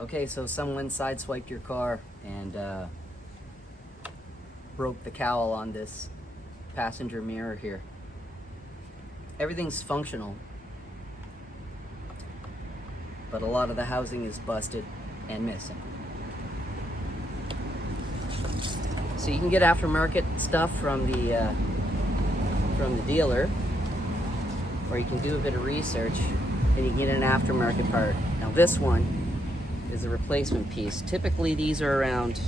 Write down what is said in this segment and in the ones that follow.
Okay, so someone sideswiped your car and broke the cowl on this passenger mirror here. Everything's functional, but a lot of the housing is busted and missing. So you can get aftermarket stuff from the dealer, or you can do a bit of research and you can get an aftermarket part. Now this one is a replacement piece. Typically these are around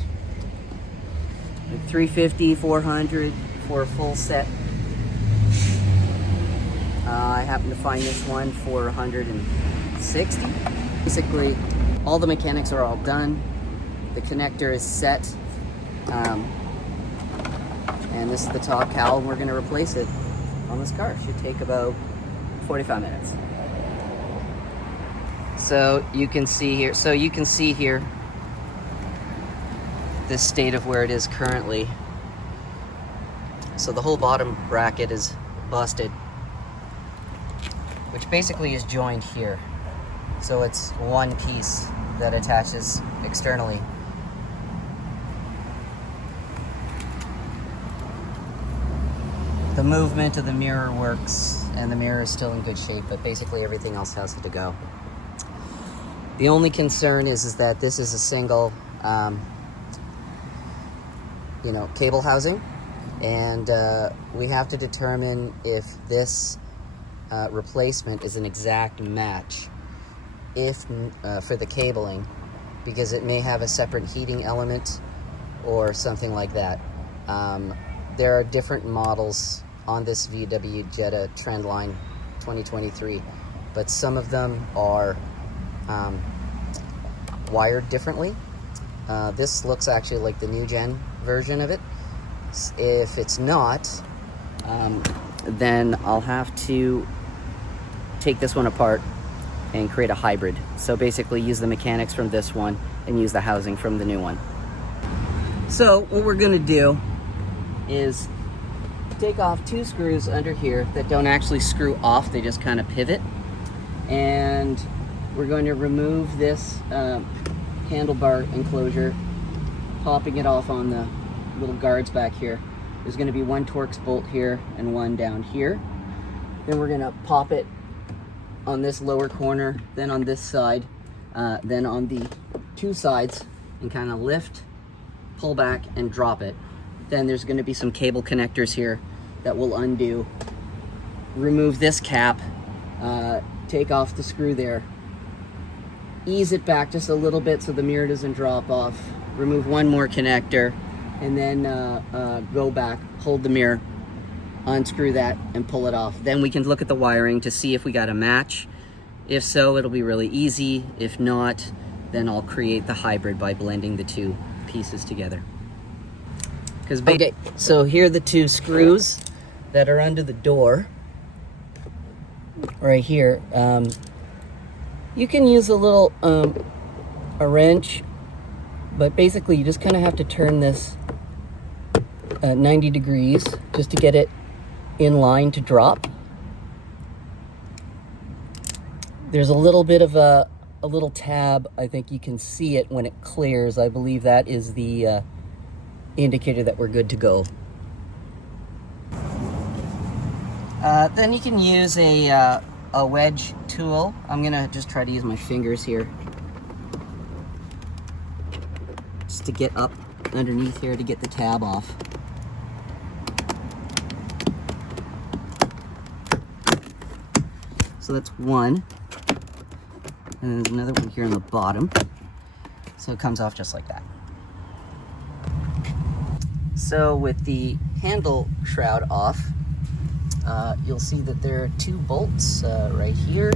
like $350, $400 for a full set. I happen to find this one for $160. Basically, all the mechanics are all done. The connector is set. And this is the top cowl, and we're going to replace it on this car. It should take about 45 minutes. So you can see here, this state of where it is currently. So the whole bottom bracket is busted, which basically is joined here. So it's one piece that attaches externally. The movement of the mirror works, and the mirror is still in good shape, but basically everything else has to go. The only concern is that this is a single, cable housing, and we have to determine if this replacement is an exact match for the cabling, because it may have a separate heating element or something like that. There are different models on this VW Jetta Trendline 2023, but some of them are wired differently. This looks actually like the new gen version of it. If it's not, then I'll have to take this one apart and create a hybrid. So basically use the mechanics from this one and use the housing from the new one. So what we're gonna do is take off two screws under here that don't actually screw off, they just kind of pivot. And we're going to remove this handlebar enclosure, popping it off on the little guards back here. There's going to be one Torx bolt here and one down here. Then we're going to pop it on this lower corner, then on this side, then on the two sides, and kind of lift, pull back, and drop it. Then there's going to be some cable connectors here that will undo. Remove this cap, take off the screw there, ease it back just a little bit so the mirror doesn't drop off, remove one more connector, and then go back, hold the mirror, unscrew that, and pull it off. Then we can look at the wiring to see if we got a match. If so, it'll be really easy. If not, then I'll create the hybrid by blending the two pieces together. Okay, so here are the two screws that are under the door right here. You can use a little a wrench, but basically you just kind of have to turn this 90 degrees just to get it in line to drop. There's a little bit of a little tab. I think you can see it when it clears. I believe that is the indicator that we're good to go. Then you can use a wedge tool. I'm gonna just try to use my fingers here just to get up underneath here to get the tab off. So that's one, and there's another one here on the bottom, so it comes off just like that. So with the handle shroud off, you'll see that there are two bolts right here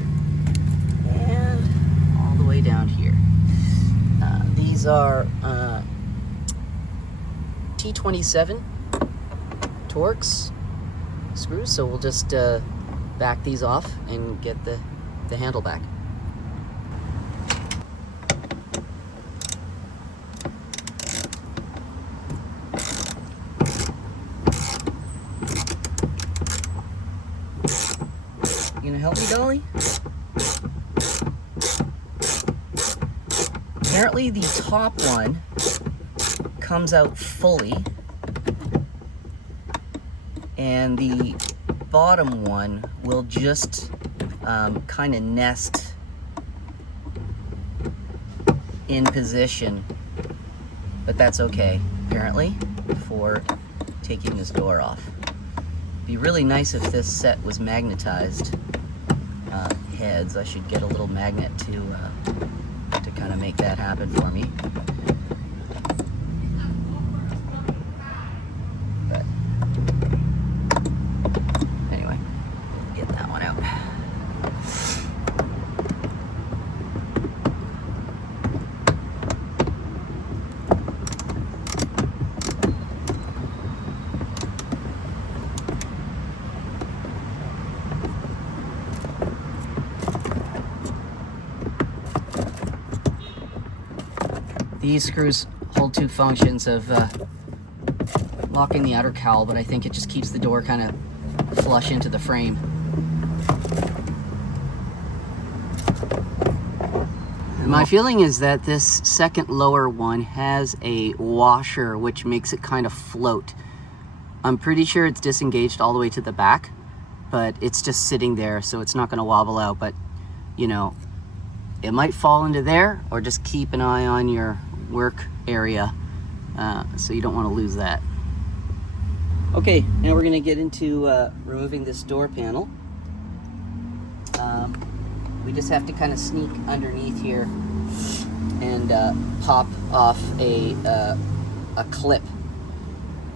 and all the way down here. These are T27 Torx screws, so we'll just back these off and get the handle back. You gonna help me, Dolly? apparently the top one comes out fully, and the bottom one will just kind of nest in position, but that's okay, apparently, for taking this door off. It'd be really nice if this set was magnetized heads. I should get a little magnet to kind of make that happen for me. But anyway, get that one out. These screws hold two functions of locking the outer cowl, but I think it just keeps the door kind of flush into the frame. My feeling is that this second lower one has a washer which makes it kind of float. I'm pretty sure it's disengaged all the way to the back, but it's just sitting there, so it's not going to wobble out. But you know, it might fall into there, or just keep an eye on your work area, so you don't want to lose that. Okay, now we're going to get into removing this door panel. We just have to kind of sneak underneath here and pop off a clip.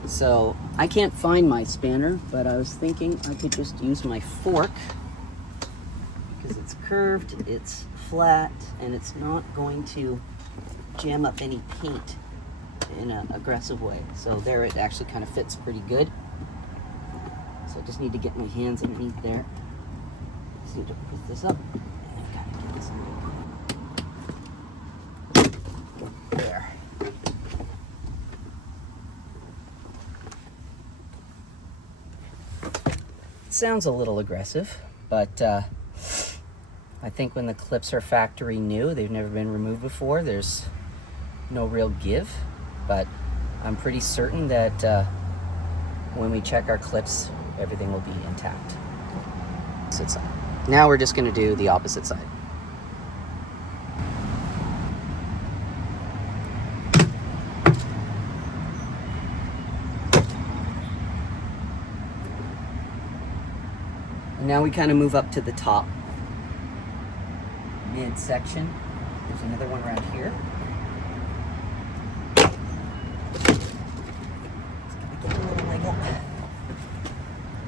So I can't find my spanner, but I was thinking I could just use my fork, because it's curved, it's flat, and it's not going to jam up any paint in an aggressive way. So there, it actually kind of fits pretty good. So I just need to get my hands underneath there. Just need to put this up and kind of get this there. It sounds a little aggressive, but I think when the clips are factory new, they've never been removed before, there's no real give, but I'm pretty certain that when we check our clips, everything will be intact. Now we're just going to do the opposite side. And now we kind of move up to the top midsection. There's another one around here.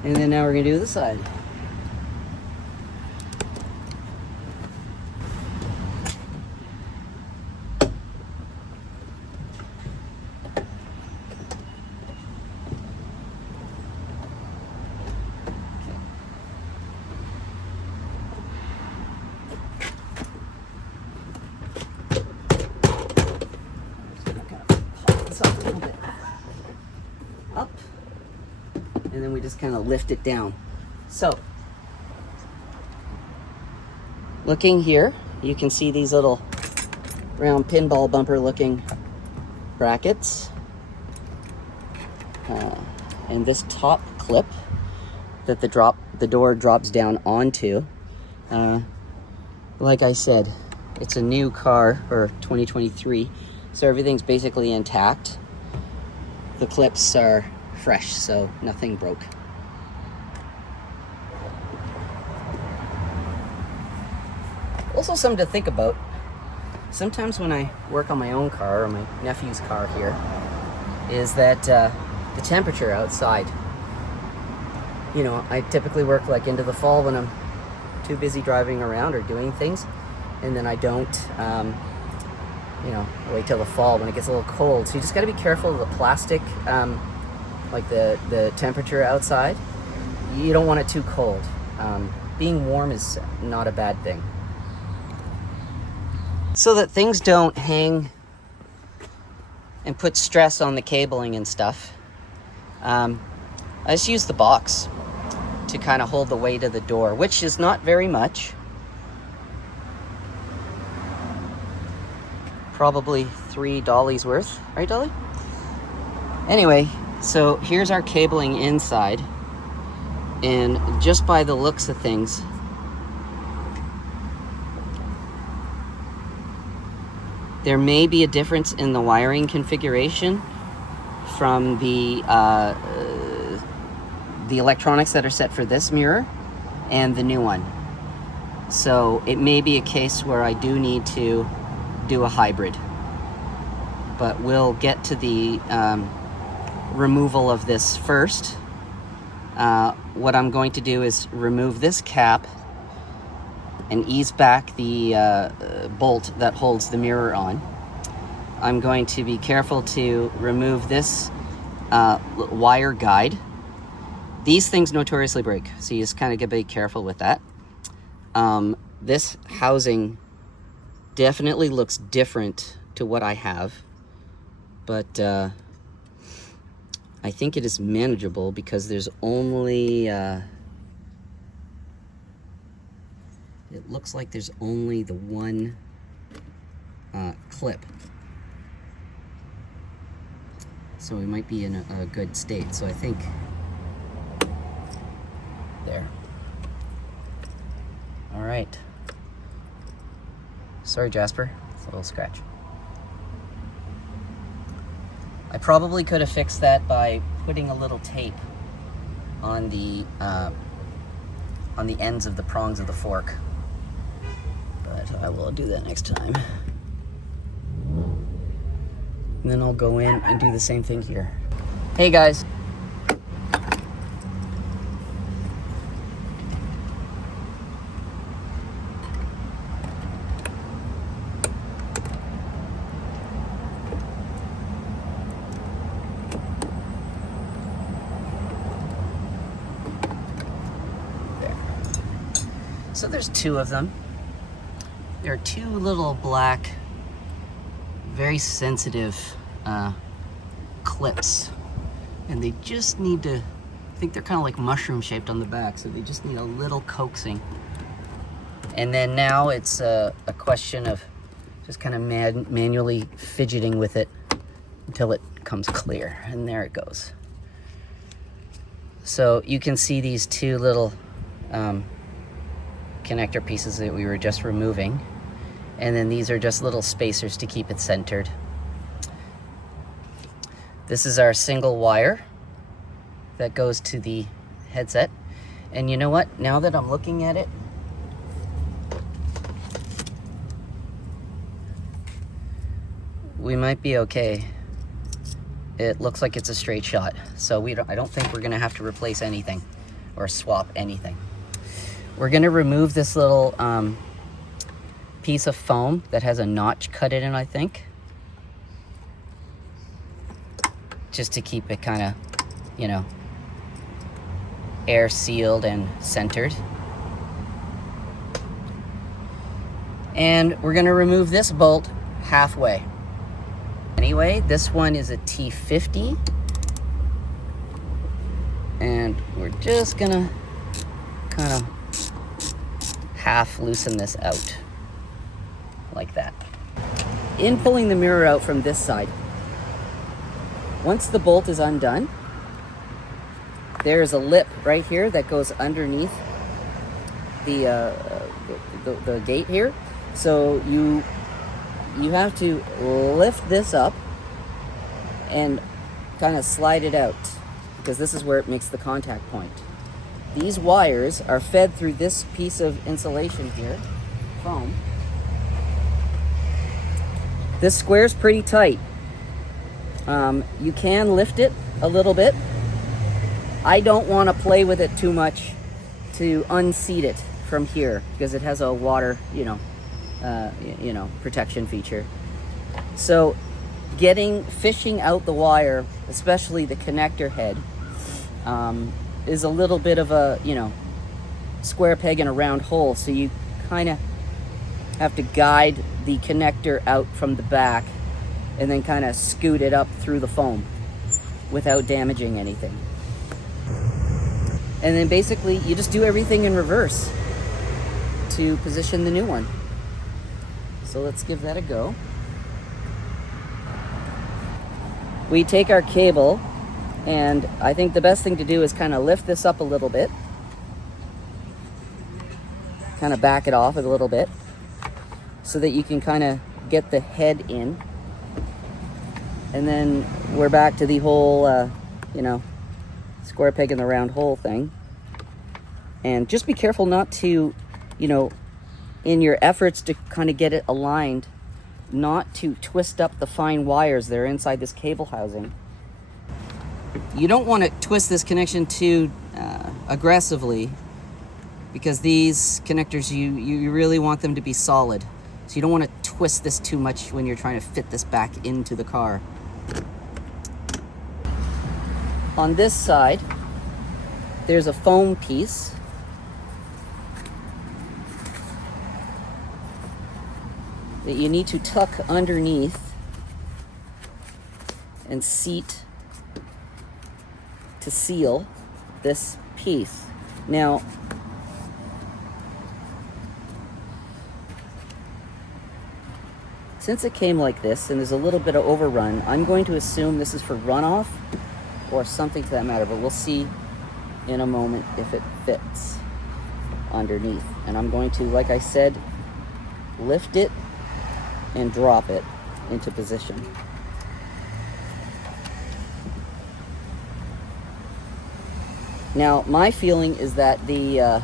And then now we're going to do the side. Up, and then we just kind of lift it down. So looking here, you can see these little round pinball bumper looking brackets, and this top clip that the door drops down onto. Like I said, it's a new car, or 2023, so everything's basically intact. The clips are fresh, so nothing broke. Also, something to think about. Sometimes when I work on my own car, or my nephew's car here, is that the temperature outside. You know, I typically work like into the fall when I'm too busy driving around or doing things, and then I don't you know, wait till the fall when it gets a little cold. So you just got to be careful of the plastic, like the temperature outside. You don't want it too cold. Being warm is not a bad thing. So that things don't hang and put stress on the cabling and stuff, I just use the box to kind of hold the weight of the door, which is not very much. probably 3 dollies worth, right, Dolly? Anyway, so here's our cabling inside, and just by the looks of things, there may be a difference in the wiring configuration from the electronics that are set for this mirror and the new one. So it may be a case where I do need to do a hybrid. But we'll get to the removal of this first. What I'm going to do is remove this cap and ease back the bolt that holds the mirror on. I'm going to be careful to remove this wire guide. These things notoriously break, so you just kind of get to be careful with that. This housing definitely looks different to what I have, but I think it is manageable because there's only it looks like there's only the one clip, so we might be in a good state. So I think there. All right. Sorry, Jasper, it's a little scratch. I probably could have fixed that by putting a little tape on the ends of the prongs of the fork, but I will do that next time. And then I'll go in and do the same thing here. Hey guys. So there's two of them. There are two little black, very sensitive clips. And they just need to, I think they're kind of like mushroom shaped on the back, so they just need a little coaxing. And then now it's a question of just kind of manually fidgeting with it until it comes clear. And there it goes. So you can see these two little connector pieces that we were just removing, and then these are just little spacers to keep it centered. This is our single wire that goes to the headset, and you know what, now that I'm looking at it, we might be okay. It looks like it's a straight shot, so I don't think we're gonna have to replace anything or swap anything. We're gonna remove this little piece of foam that has a notch cut in it, I think. Just to keep it kind of, you know, air sealed and centered. And we're gonna remove this bolt halfway. Anyway, this one is a T50. And we're just gonna kind of half loosen this out like that. In pulling the mirror out from this side, once the bolt is undone, there's a lip right here that goes underneath the gate here. So you have to lift this up and kind of slide it out, because this is where it makes the contact point. These wires are fed through this piece of insulation here, foam. This square's pretty tight. You can lift it a little bit. I don't want to play with it too much to unseat it from here, because it has a water, protection feature. So fishing out the wire, especially the connector head, is a little bit of a, square peg in a round hole. So you kind of have to guide the connector out from the back and then kind of scoot it up through the foam without damaging anything. And then basically you just do everything in reverse to position the new one. So let's give that a go. we take our cable, and I think the best thing to do is kind of lift this up a little bit, kind of back it off a little bit, so that you can kind of get the head in. And then we're back to the whole, you know, square peg in the round hole thing. And just be careful not to, you know, in your efforts to kind of get it aligned, not to twist up the fine wires that are inside this cable housing. You don't want to twist this connection too aggressively, because these connectors, you really want them to be solid. So you don't want to twist this too much when you're trying to fit this back into the car. On this side, there's a foam piece. That you need to tuck underneath and seat to seal this piece. Now, since it came like this and there's a little bit of overrun, I'm going to assume this is for runoff or something to that matter, but we'll see in a moment if it fits underneath. And I'm going to, like I said, lift it and drop it into position. Now, my feeling is that that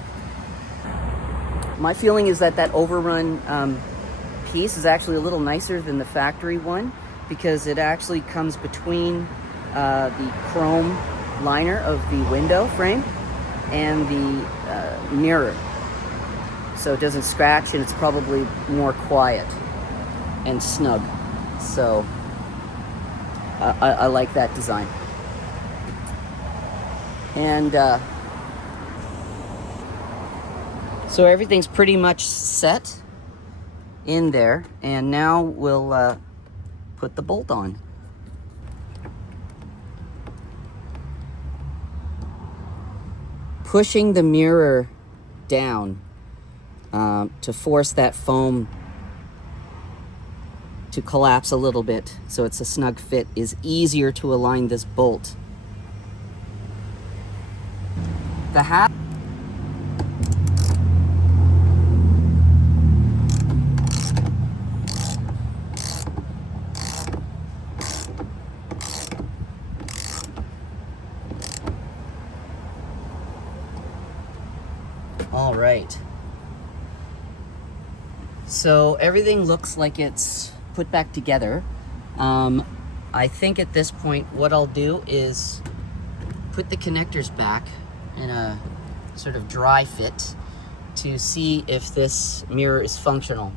overrun piece is actually a little nicer than the factory one, because it actually comes between the chrome liner of the window frame and the mirror, so it doesn't scratch, and it's probably more quiet and snug. So I like that design. And so everything's pretty much set in there, and now we'll put the bolt on. Pushing the mirror down to force that foam to collapse a little bit so it's a snug fit is easier to align this bolt. The half all right, so everything looks like it's put back together. I think at this point what I'll do is put the connectors back in a sort of dry fit to see if this mirror is functional.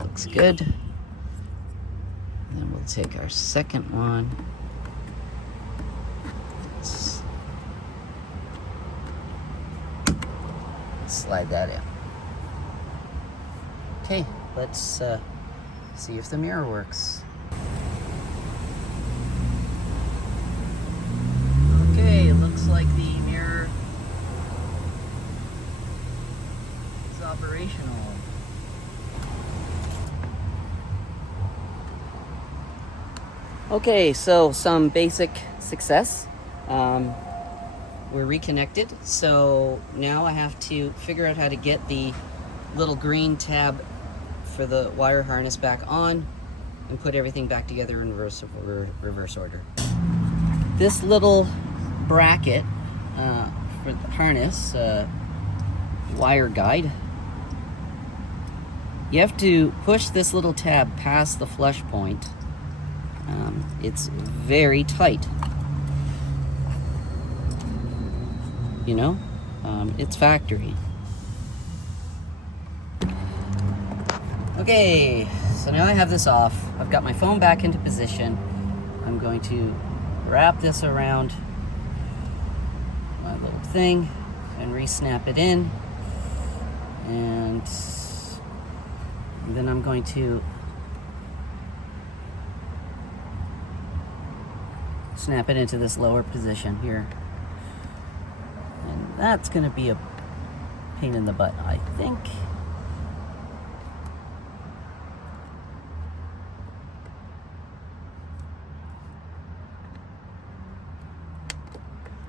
Looks good. Then we'll take our second one. Slide that in. Okay, let's see if the mirror works. Okay, it looks like the mirror is operational. Okay, so some basic success. We're reconnected, so now I have to figure out how to get the little green tab for the wire harness back on and put everything back together in reverse order. This little bracket for the harness wire guide, you have to push this little tab past the flush point. It's very tight. You know, it's factory. Okay, so now I have this off. I've got my phone back into position. I'm going to wrap this around my little thing and re-snap it in. And And then I'm going to snap it into this lower position here. And that's going to be a pain in the butt, I think.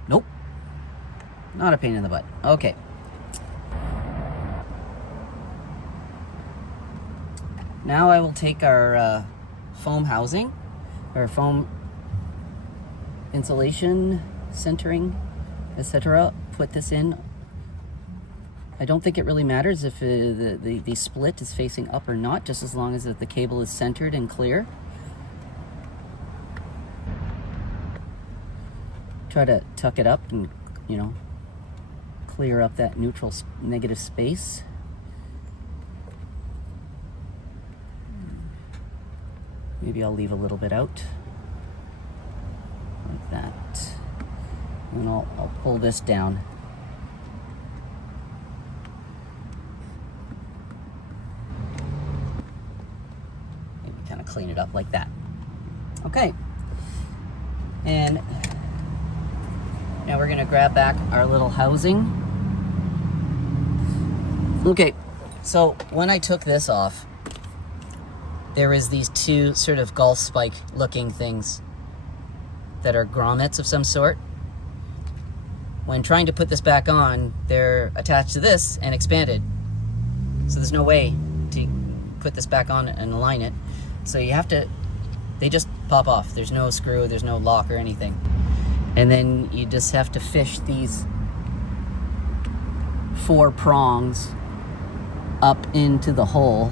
Nope. Not a pain in the butt. Okay. Now I will take our foam housing, or foam insulation, centering, etc. Put this in. I don't think it really matters if the split is facing up or not, just as long as the cable is centered and clear. Try to tuck it up and, you know, clear up that neutral negative space. Maybe I'll leave a little bit out, like that. And I'll pull this down. Maybe kind of clean it up like that. Okay. And now we're gonna grab back our little housing. Okay, so when I took this off, there is these two sort of golf spike looking things that are grommets of some sort. When trying to put this back on, they're attached to this and expanded. So there's no way to put this back on and align it. So you have to, they just pop off. There's no screw, there's no lock or anything. And then you just have to fish these 4 prongs up into the hole.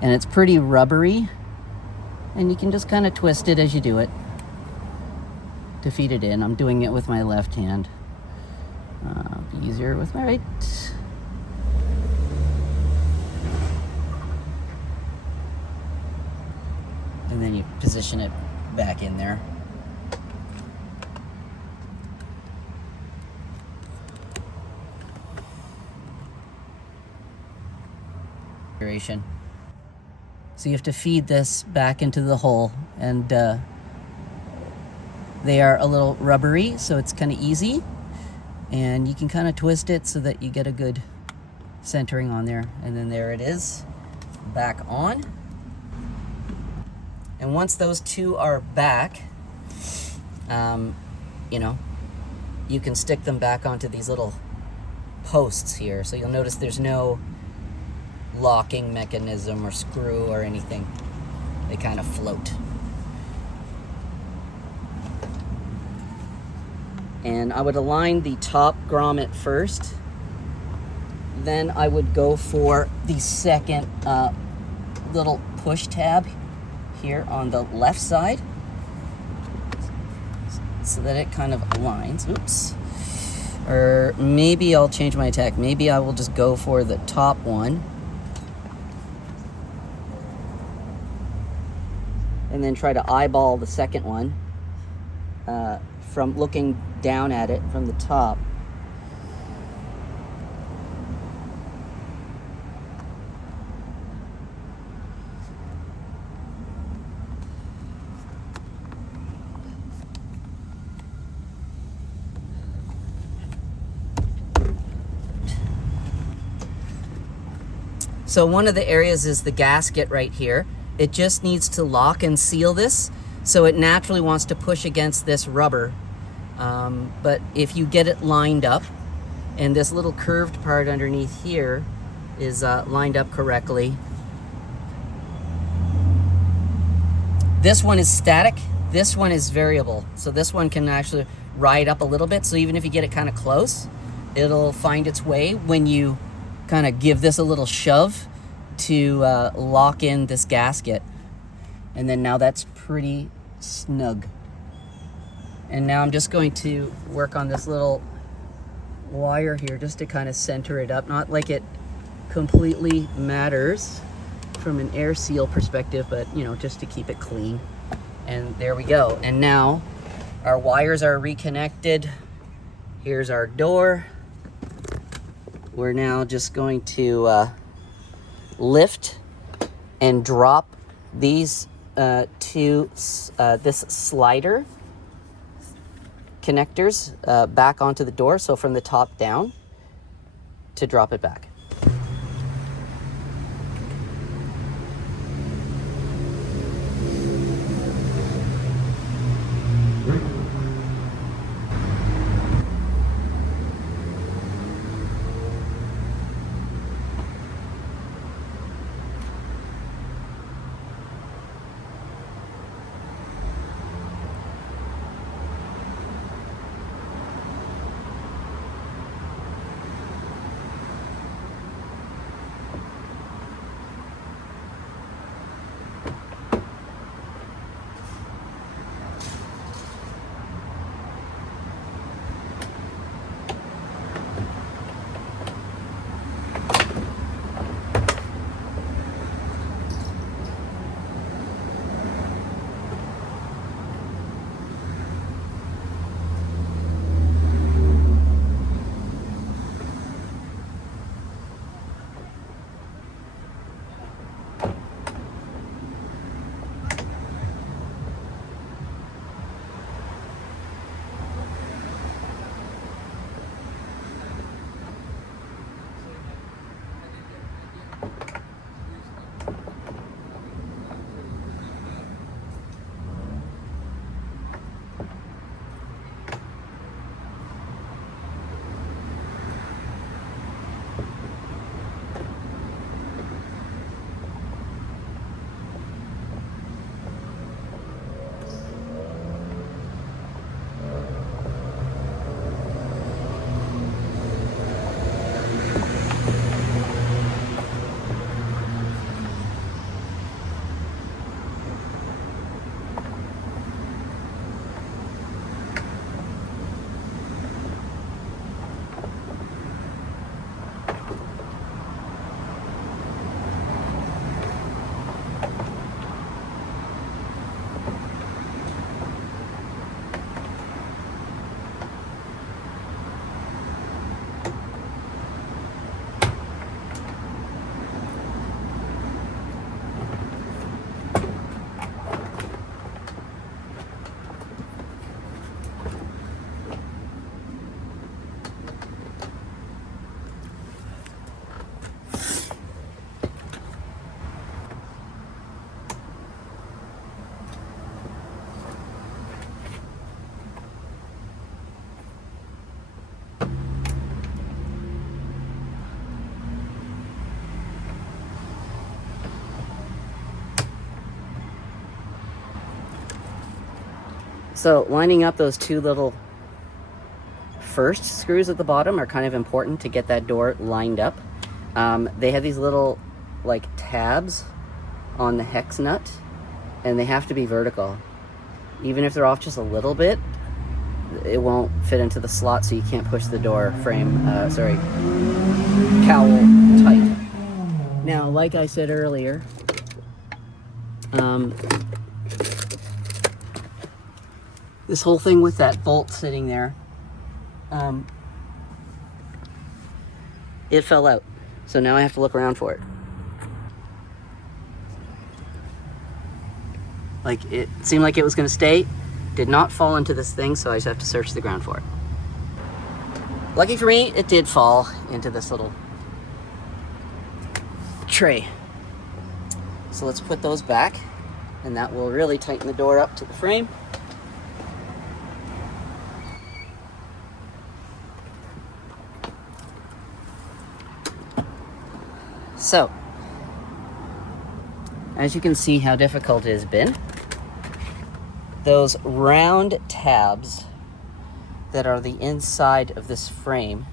And it's pretty rubbery, and you can just kind of twist it as you do it to feed it in. I'm doing it with my left hand. Be easier with my right. And then you position it back in there. So you have to feed this back into the hole, and they are a little rubbery, so it's kind of easy, and you can kind of twist it so that you get a good centering on there. And then there it is, back on. And once those two are back, you know, you can stick them back onto these little posts here. So you'll notice there's no locking mechanism or screw or anything. They kind of float. And I would align the top grommet first. Then I would go for the second little push tab here on the left side, so that it kind of aligns. Oops. Or maybe I'll change my attack. Maybe I will just go for the top one, and then try to eyeball the second one from looking down at it from the top. So one of the areas is the gasket right here. It just needs to lock and seal this, so it naturally wants to push against this rubber. But if you get it lined up, and this little curved part underneath here is lined up correctly. This one is static, this one is variable. So this one can actually ride up a little bit, so even if you get it kind of close, it'll find its way when you kind of give this a little shove to lock in this gasket. And then now that's pretty snug. And now I'm just going to work on this little wire here just to kind of center it up. Not like it completely matters from an air seal perspective, but you know, just to keep it clean. And there we go. And now our wires are reconnected. Here's our door. we're now just going to lift and drop these to this slider connectors back onto the door, so from the top down to drop it back. So lining up those two little first screws at the bottom are kind of important to get that door lined up. They have these little like tabs on the hex nut, and they have to be vertical. Even if they're off just a little bit, it won't fit into the slot, so you can't push the door frame, cowl tight. Now, like I said earlier, this whole thing with that bolt sitting there, it fell out. So now I have to look around for it. Like, it seemed like it was gonna stay, did not fall into this thing, so I just have to search the ground for it. Lucky for me, it did fall into this little tray. So let's put those back, and that will really tighten the door up to the frame. So, as you can see how difficult it has been, those round tabs that are the inside of this frame,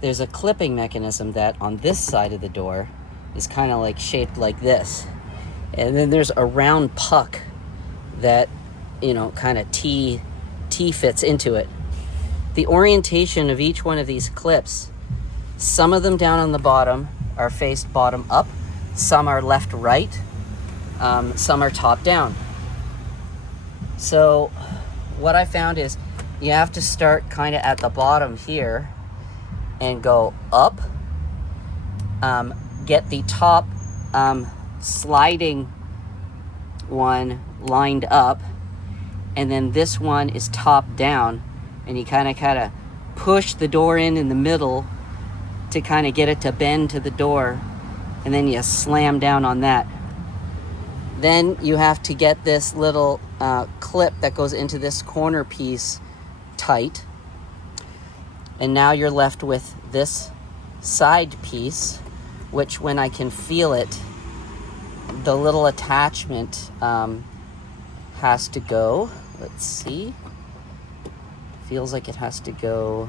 there's a clipping mechanism that on this side of the door is kind of like shaped like this. And then there's a round puck that, you know, kind of T fits into it. The orientation of each one of these clips, some of them down on the bottom are faced bottom up, some are left right, some are top down. So what I found is you have to start kind of at the bottom here and go up. Get the top sliding one lined up, and then this one is top down, and you kind of push the door in the middle to kind of get it to bend to the door, and then you slam down on that. Then you have to get this little clip that goes into this corner piece tight, and now you're left with this side piece, which when I can feel it, the little attachment has to go. Let's see. Feels like it has to go.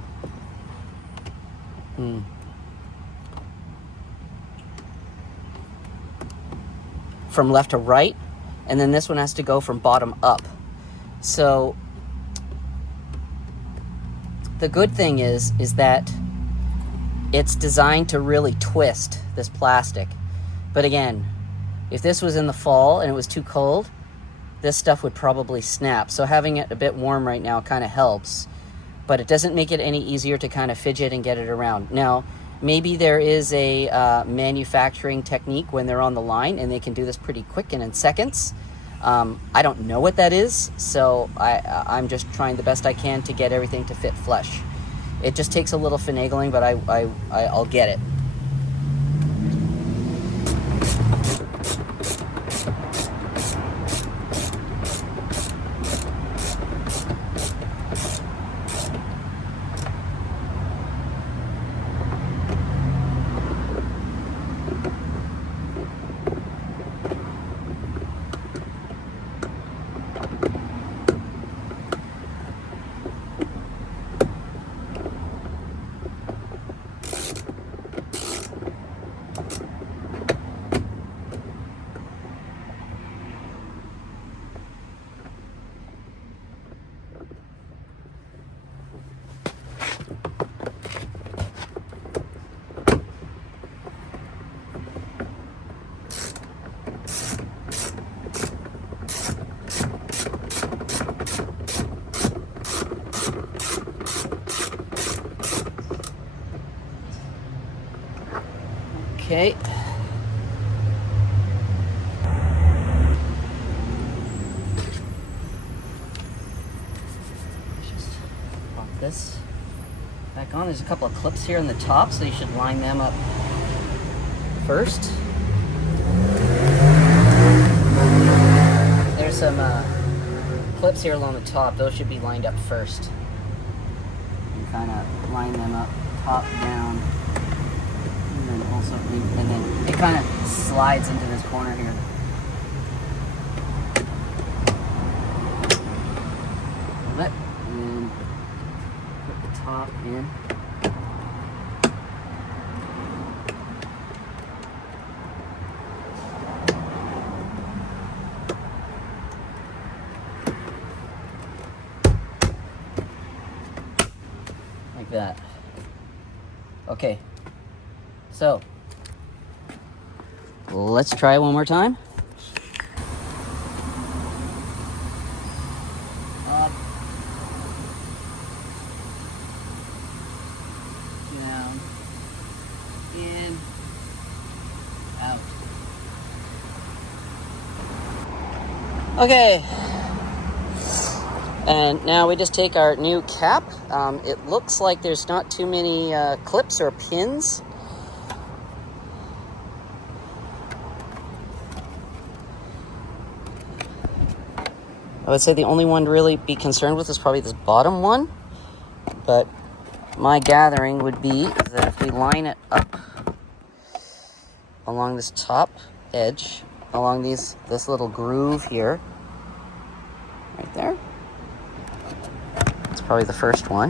From left to right, and then this one has to go from bottom up. So the good thing is that it's designed to really twist this plastic. But again, if this was in the fall and it was too cold, this stuff would probably snap. So having it a bit warm right now kind of helps, but it doesn't make it any easier to kind of fidget and get it around. Now, maybe there is a manufacturing technique when they're on the line and they can do this pretty quick and in seconds. I don't know what that is, so I'm just trying the best I can to get everything to fit flush. It just takes a little finagling, but I'll get it. Okay. Just pop this back on. There's a couple of clips here on the top, so you should line them up first. There's some clips here along the top. Those should be lined up first. You kind of line them up top down. And then also, and then it kind of slides into this corner here. Hold it, and put the top in. Like that. Okay. So, let's try it one more time. Up, down, in, out. Okay. And now we just take our new cap. It looks like there's not too many clips or pins. I would say the only one to really be concerned with is probably this bottom one, but my gathering would be that if we line it up along this top edge, along this little groove here, right there, it's probably the first one.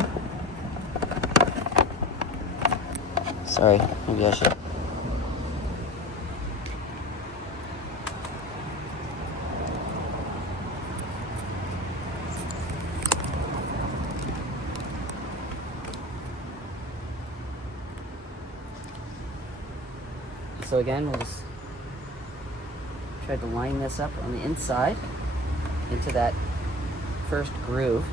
Sorry, maybe I should. So again, we'll just try to line this up on the inside into that first groove.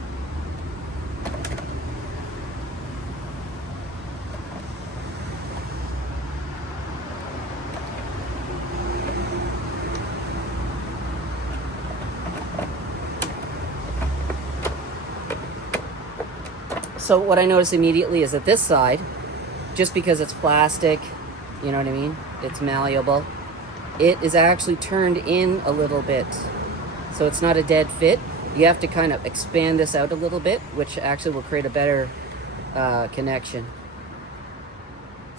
So what I noticed immediately is that this side, just because it's plastic, you know what I mean? It's malleable. It is actually turned in a little bit. So it's not a dead fit. You have to kind of expand this out a little bit, which actually will create a better connection.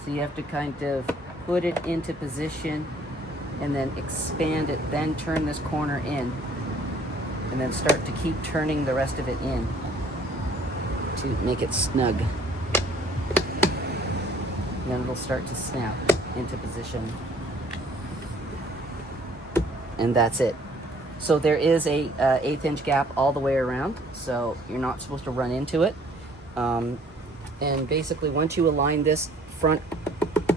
So you have to kind of put it into position and then expand it, then turn this corner in, and then start to keep turning the rest of it in to make it snug. And then it'll start to snap into position. And that's it. So there is a 1/8 inch gap all the way around, so you're not supposed to run into it. And basically once you align this front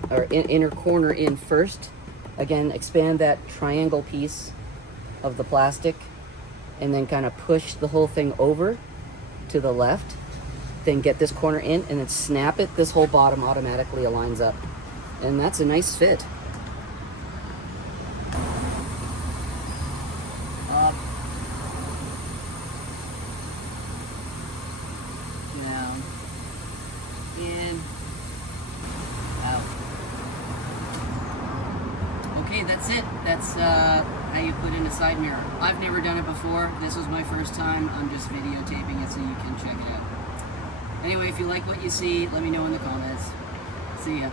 or inner corner in first, again, expand that triangle piece of the plastic and then kind of push the whole thing over to the left, then get this corner in and then snap it, this whole bottom automatically aligns up. And that's a nice fit. Up, down, in, out. Okay, that's it. That's how you put in a side mirror. I've never done it before. This was my first time. I'm just videotaping it so you can check it out. Anyway, if you like what you see, let me know in the comments. See ya.